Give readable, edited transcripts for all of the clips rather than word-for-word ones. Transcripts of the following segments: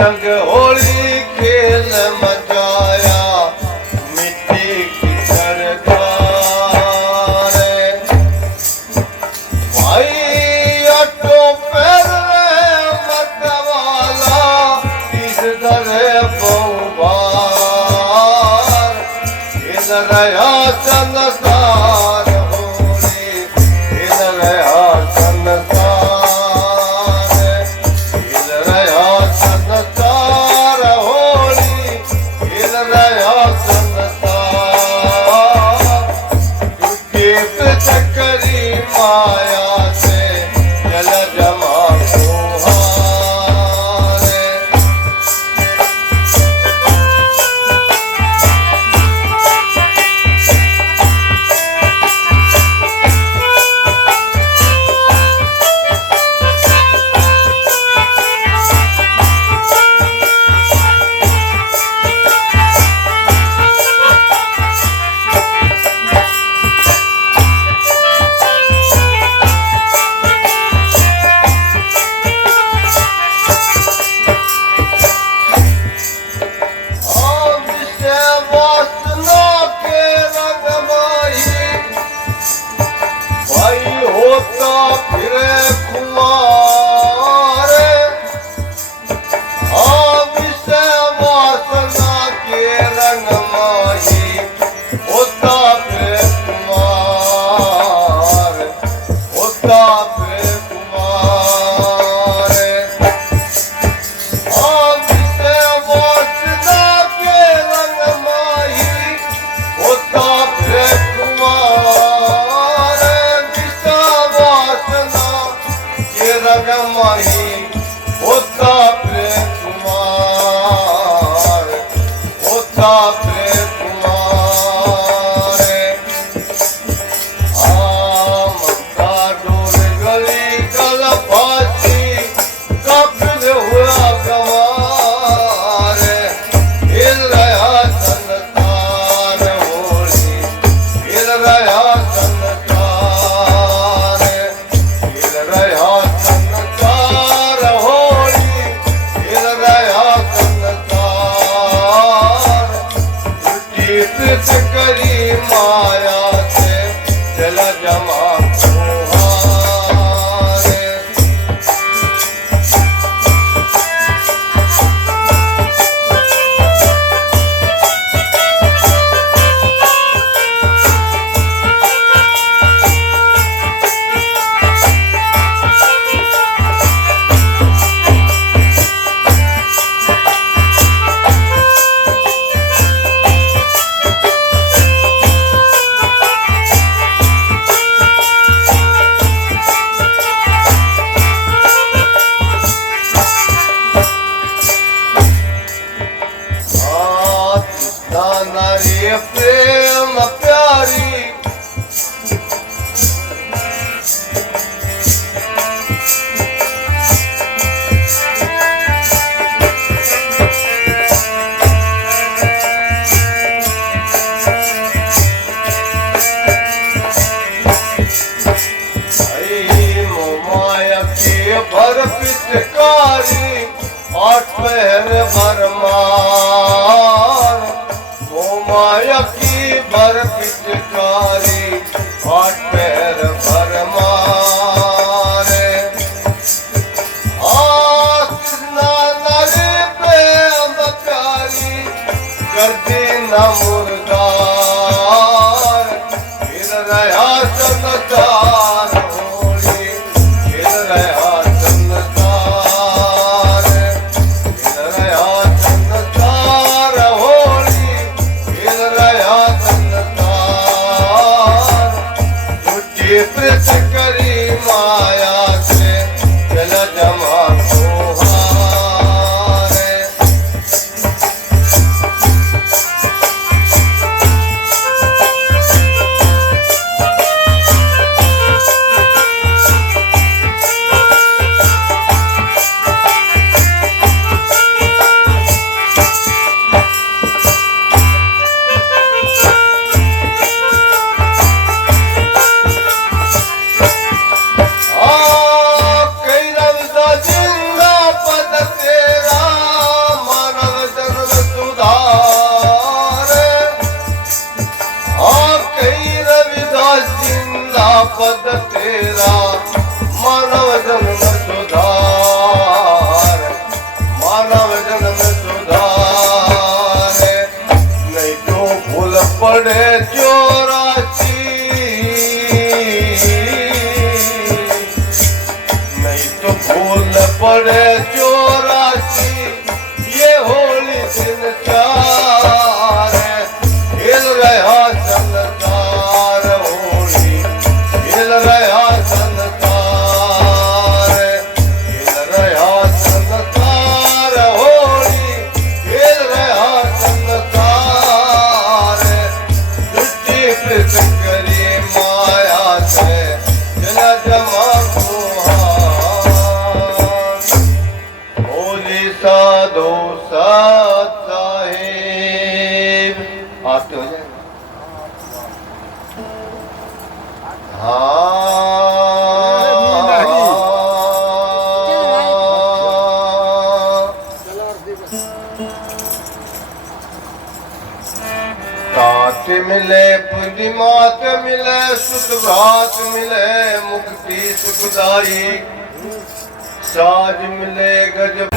रंग होली खेल मचाया मिट्टी की सरकार भाई अटो पैर मतवाला इधर बहुबार इधर संसार होली इधर संसार होली इधर संसार चक्करी माया से जल जमा फिरे कुमार विषय वासना के रंग माही होता फिरे कुमार होता फिरे कुमार विषय वासना के रंग माही होता फिरे कुमार रंगमही होता प्रेम कुमार होता प्रेम कुमार ममता डोर गली गल फांसी कपिल हुआ गवार हिल रहा संसार होली हिल रहा संसार हिल रहा करी माया से जल जमा नारी प्रेम प्यारी माया की भर पिचकारी आठ पैर भरमार माया की भर पिचकारी आठ पैर भरमारे कृष्णा नारी प्रेम प्यारी करती न मुर्दार हिल रहा संसार होली हिल रहा संसार हिल रहा संसार तेरा मानव जन्म सुधार, मानव जन्म सुधार। नहीं तो भूल पड़े 84, नहीं तो भूल पड़े 84, ये होली दिन 4 हिल रहा संसार, होली हिल रहा संसार, हिल रहा संसार, होली हिल रहा संसार। दृष्टि कृत करी माया से जला जमा होली साधो साथ साहेब आते हो जाए। तात मिले पुण्यमात मिले सुख भात मिले मुक्ति सुखदाई, साज मिले गजब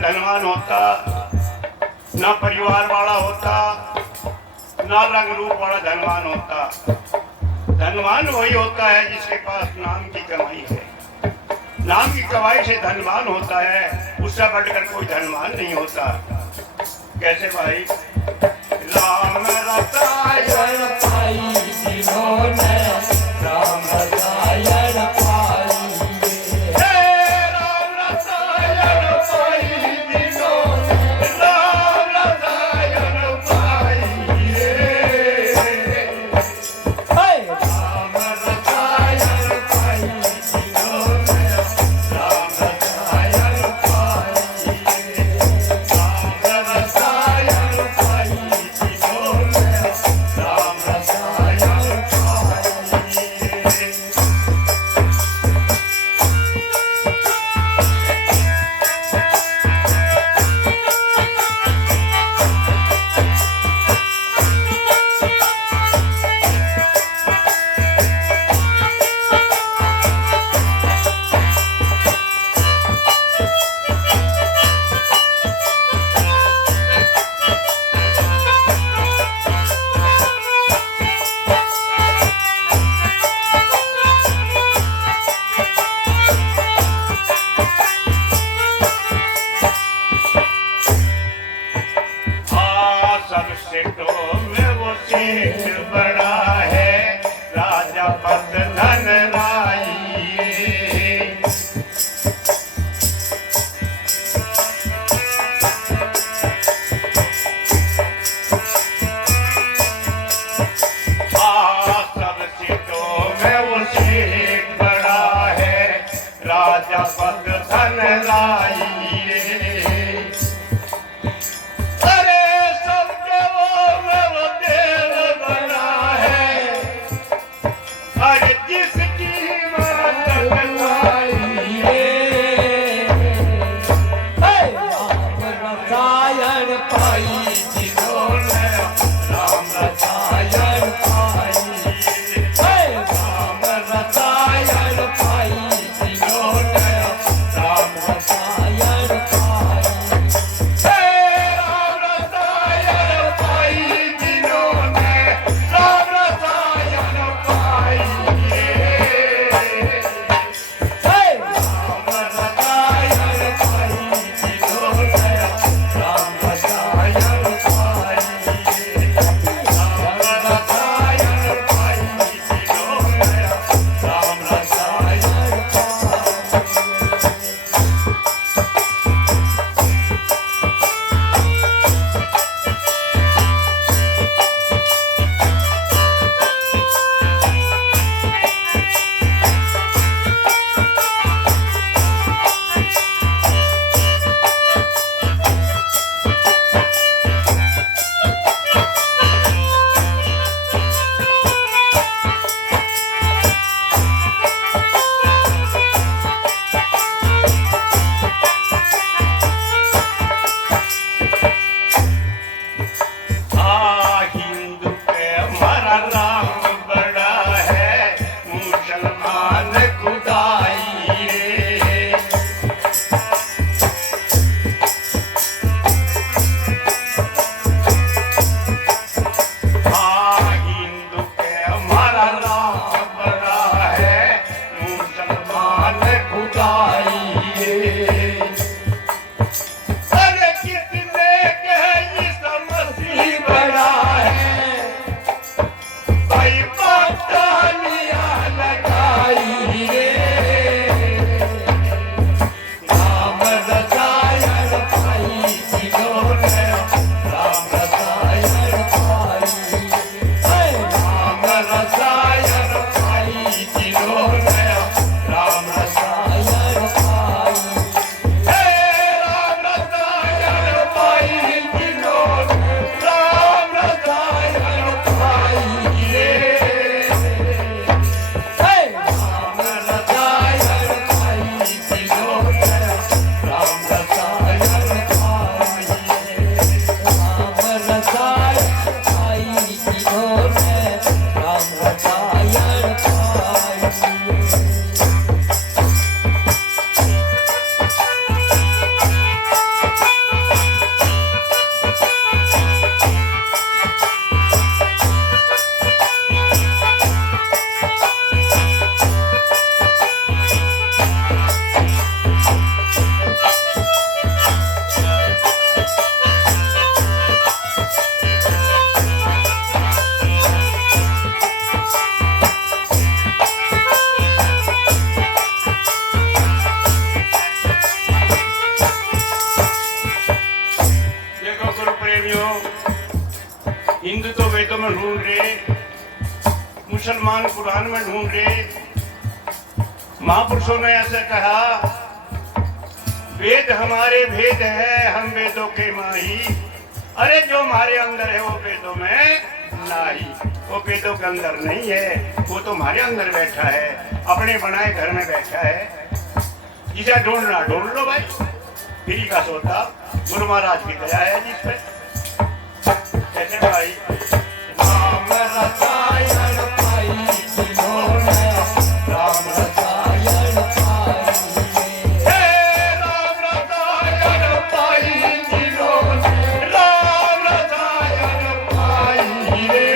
धनवान होता, ना परिवार वाला होता, ना रंग रूप वाला धनवान होता। धनवान वही होता है जिसके पास नाम की कमाई है। नाम की कमाई से धनवान होता है, उससे बढ़कर कोई धनवान नहीं होता। कैसे भाई? राम रसायन पाई जिन्होंने राम रसायन पाई राम रसायन पाई जिन्होंने राम रसायन पाई राम रसायन पाई जिन्होंने राम रसायन पाई राम रसायन पाई जिन्होंने राम रसायन पाई। सबसे तो में वो सेठ बड़ा है, राजा पद धन राई। सबसे तो में वो सेठ बड़ा है, राजा पद धन राई। रसायन पाई जिन्होंने राम रसायन पाई राम रसायन पाई जिन्होंने राम रसायन पाई राम रसायन पाई जिन्होंने राम रसायन पाई। में ढूंढ रहे, मुसलमान कुरान में ढूंढ रहे। महापुरुषों ने ऐसे कहा, वेद हमारे भेद है, हम वेदों के माही। अरे जो हमारे अंदर है वो वेदों में नाही, वो वेदों के अंदर नहीं है, वो तो हमारे अंदर बैठा है, अपने बनाए घर में बैठा है। जिसे ढूंढना ढूंढ लो भाई, फ्री का सोता। गुरु महाराज की दया है जिस पे। कैसे भाई? राम रसायन पाई जिन्होंने, राम रसायन पाई। हे राम रसायन पाई जिन्होंने, राम रसायन पाई रे।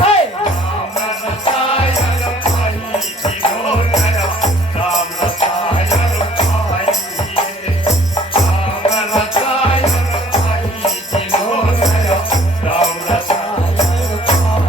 हे राम रसायन पाई जिन्होंने, राम रसायन पाई रे। राम रसायन पाई जिन्होंने, राम रसायन पाई।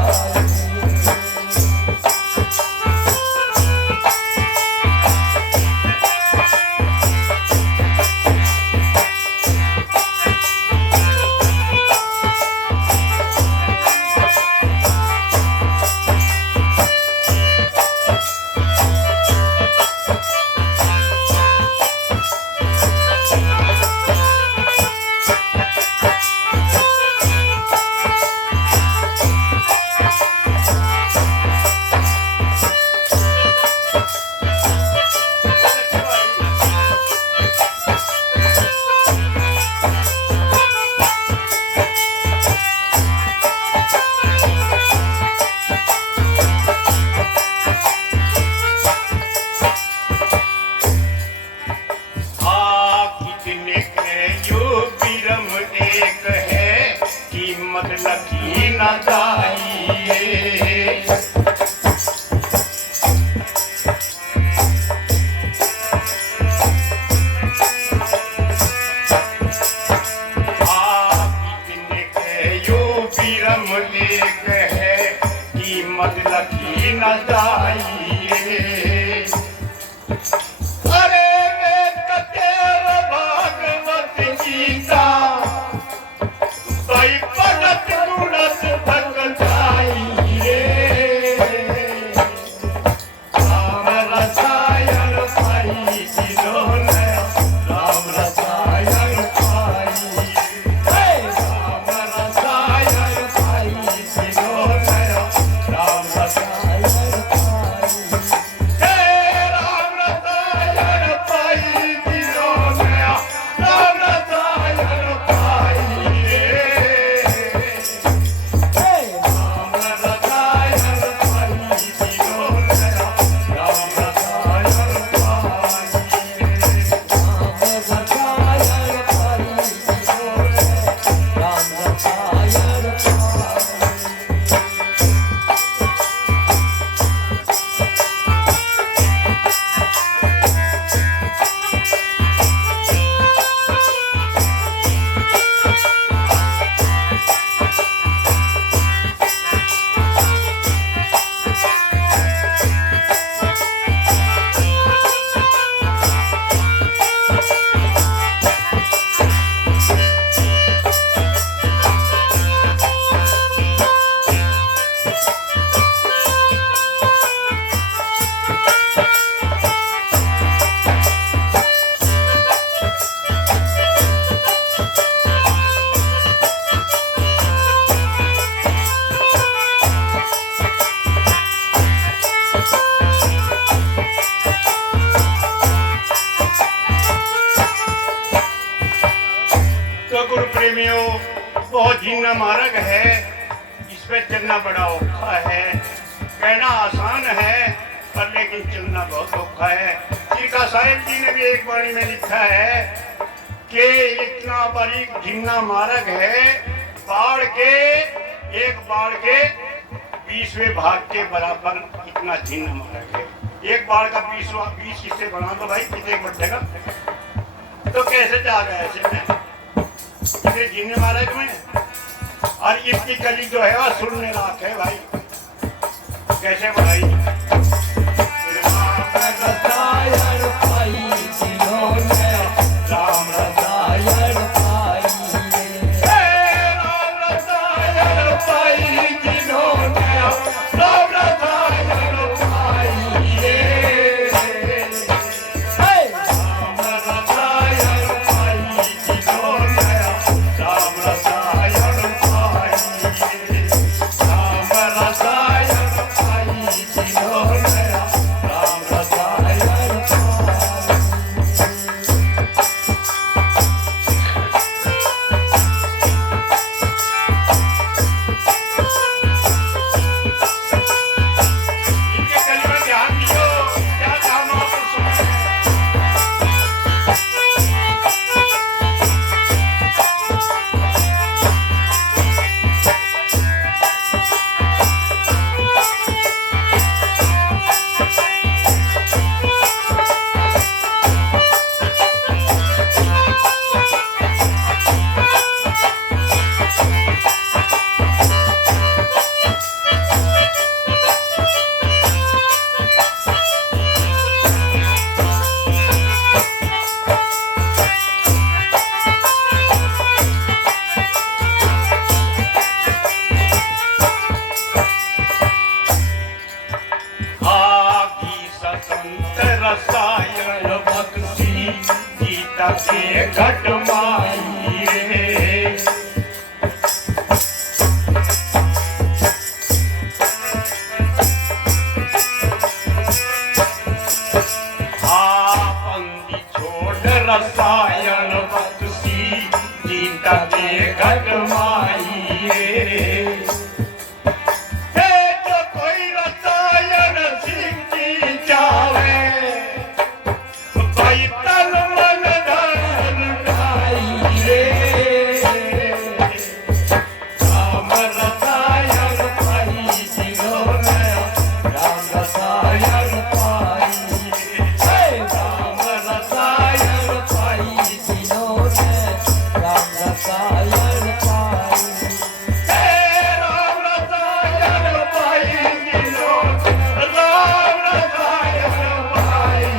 कितने के यो बिरम एक है, कीमत लखी न जाइए। कितने के यो बिरम एक है, कीमत लखी न जाइए। अरे वेद कतेर भागवत गीता, भाई पढ़त गुणत थक जाई रे। राम रसायन पाई जिन्होंने, राम रसायन पाई। हे राम रसायन पाई जिन्होंने, राम रसायन पाई। हे राम रसायन पाई जिन्होंने, राम रसायन पाई रे। हे राम रसायन पाई जिन्होंने, राम रसायन पाई। राम रसायन पाई जिन्होंने, राम रसायन पाई। तो गुरु प्रेमियों, बहुत जीना मार्ग है, इस पे चलना बड़ा औखा है। कहना आसान है पर लेकिन चलना बहुत औखा है। चिरका साहिब जी ने भी एक वाणी में लिखा है कि इतना बारीक जीना मार्ग है, एक बाढ़ के 20वें भाग के बराबर इतना जीना मार्ग है। एक बाढ़ का 20 हिस्से बना दो भाई, कितने बढ़ेगा? तो कैसे जा गया ऐसे में इसे जीने मार्ग में? और इसकी कली जो है वह सुनने लायक है भाई। कैसे भाई? राम रसायन पाई जिन्होंने, राम रसायन पाई रे। हे राम रसायन संत रसायन बख्शी गीता के घट माई रे। पंदी छोड़ रसायन बख्शी गीता के घट माई रे। जो कोई रसायन सीखी जावे भाई तन मन धन ढाई रे। राम रसायन पाई जिन्होंने राम रसायन पाई राम रसायन पाई जिन्होंने राम रसायन पाई राम रसायन पाई जिन्होंने राम रसायन पाई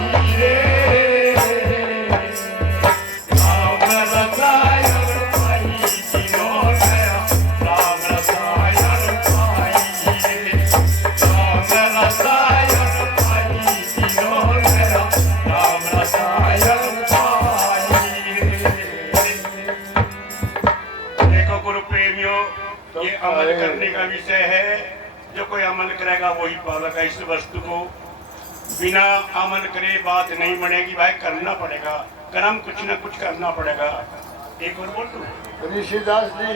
रे। राम रसायन पाई जिन्होंने राम रसायन पाई राम रसायन पाई जिन्होंने राम रसायन पाई देखो गुरु प्रेमियों, ये अमल करने का विषय है। जो कोई अमल करेगा वही पावेगा इस वस्तु को। बिना अमल करे बात नहीं बनेगी भाई, करना पड़ेगा। कर्म कुछ न कुछ करना पड़ेगा। एक और बोल दूं? ऋषिदास जी